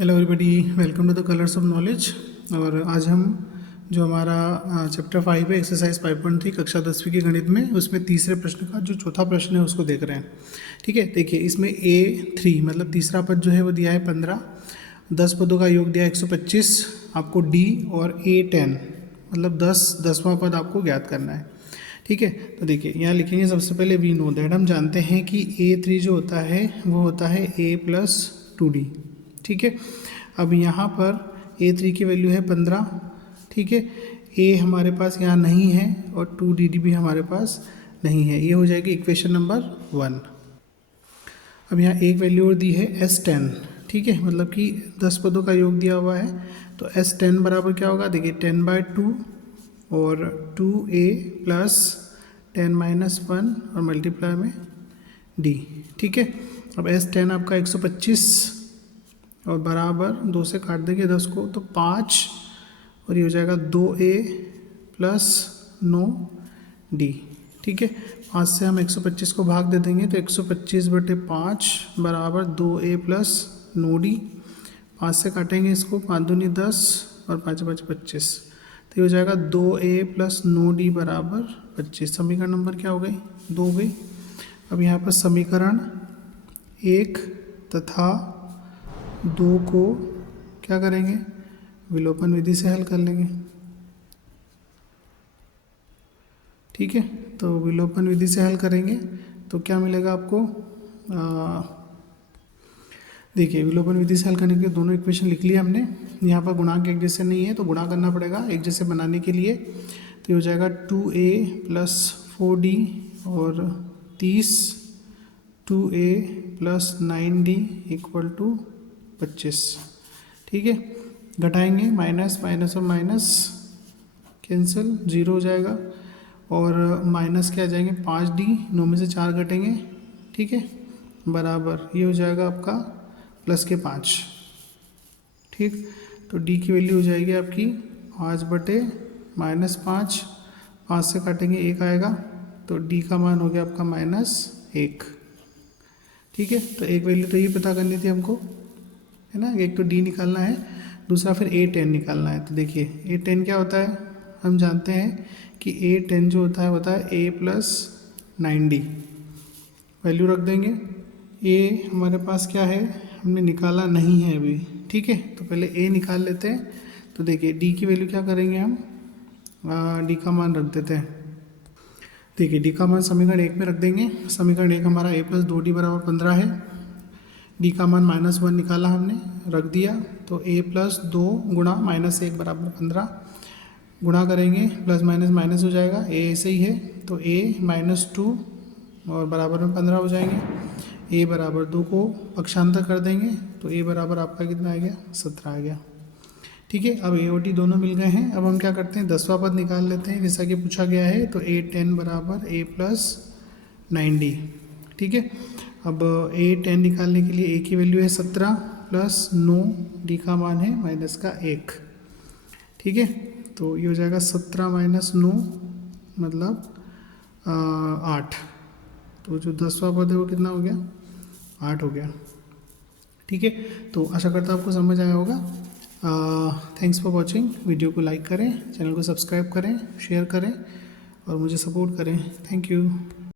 Hello everybody, welcome to the colours of knowledge. और आज हम जो हमारा चैप्टर 5 है, एक्सरसाइज 5.3 कक्षा 10वीं के गणित में, उसमें तीसरे प्रश्न का जो चौथा प्रश्न है उसको देख रहे हैं। ठीक है, देखिए इसमें A3 मतलब तीसरा पद जो है वो दिया है 15, 10 पदों का योग दिया है 125, आपको D और A10 मतलब 10वां पद आपको ज्ञात करना है। ठीक है, तो देखिए यहाँ लिखेंगे सबसे पहले वी नो दैट, हम जानते हैं कि A3 जो होता है वो होता है A + 2D। ठीक है, अब यहाँ पर A3 की वैल्यू है 15। ठीक है, A हमारे पास यहाँ नहीं है और 2DD भी हमारे पास नहीं है, ये हो जाएगी इक्वेशन नंबर 1। अब यहाँ एक वैल्यू और दी है S10। ठीक है, मतलब कि 10 पदों का योग दिया हुआ है, तो S10 बराबर क्या होगा, देखिए 10/2 और 2A + 10 - 1 और मल्टीप्लाई में D। ठीक है, अब S10 आपका 125 और बराबर 2 से काट देंगे 10 को तो 5 और ये हो जाएगा 2A + 9D। ठीक है, 5 से हम 125 को भाग दे देंगे तो 125/5 बराबर 2A + 9D। 5 से काटेंगे इसको, 5 दूनी 10 और 5 5 25, तो ये हो जाएगा 2A + 9D बराबर 25। समीकरण नंबर क्या हो गई, 2 हो गई। अब यहाँ पर समीकरण 1 तथा 2 को क्या करेंगे, विलोपन विधि से हल कर लेंगे। ठीक है, तो विलोपन विधि से हल करेंगे तो क्या मिलेगा आपको, देखिए विलोपन विधि से हल करने के लिए दोनों इक्वेशन लिख लिया हमने। यहाँ पर गुणांक एक जैसे नहीं है तो गुणा करना पड़ेगा एक जैसे बनाने के लिए, तो ये हो जाएगा 2A + 4D और 30 2A + 9D = 25। ठीक है, घटाएंगे, माइनस माइनस और माइनस कैंसिल, 0 हो जाएगा और माइनस क्या आ जाएंगे 5D, 9 में से 4 घटेंगे। ठीक है, बराबर ये हो जाएगा आपका प्लस के 5। ठीक, तो D की वैल्यू हो जाएगी आपकी 5/-5, 5 से काटेंगे 1 आएगा, तो D का मान हो गया आपका -1। ठीक है, तो एक वैल्यू तो ये पता करनी थी हमको, है ना, एक तो D निकालना है, दूसरा फिर A10 निकालना है। तो देखिए A10 क्या होता है, हम जानते हैं कि A10 जो होता है A + 9D। वैल्यू रख देंगे, A हमारे पास क्या है, हमने निकाला नहीं है अभी। ठीक है, तो पहले A निकाल लेते हैं। तो देखिए D की वैल्यू क्या करेंगे हम, D का मान रख देते हैं। देखिए D का मान समीकरण 1 में रख देंगे। समीकरण 1 हमारा A + 2D बराबर 15 है। D का मान -1 निकाला हमने, रख दिया, तो A + 2 गुणा -1 बराबर 15। गुणा करेंगे, प्लस माइनस माइनस हो जाएगा, A ऐसे ही है, तो A - 2 और बराबर में 15 हो जाएंगे। A बराबर 2 को पक्षांतर कर देंगे तो A बराबर आपका कितना आ गया, 17 आ गया। ठीक है, अब A और D दोनों मिल गए हैं। अब हम क्या करते हैं, 10वां पद निकाल लेते हैं जैसा कि पूछा गया है, तो A10 बराबर A + 9D। ठीक है, अब A10 निकालने के लिए A की वैल्यू है 17 + 9, D का मान है -1। ठीक है, तो ये हो जाएगा 17 - 9 मतलब 8। तो जो 10वां पद है वो कितना हो गया, 8 हो गया। ठीक है, तो आशा करता हूँ आपको समझ आया होगा। Thanks for watching. वीडियो को लाइक करें, चैनल को सब्सक्राइब करें, शेयर करें और मुझे सपोर्ट करें। Thank you.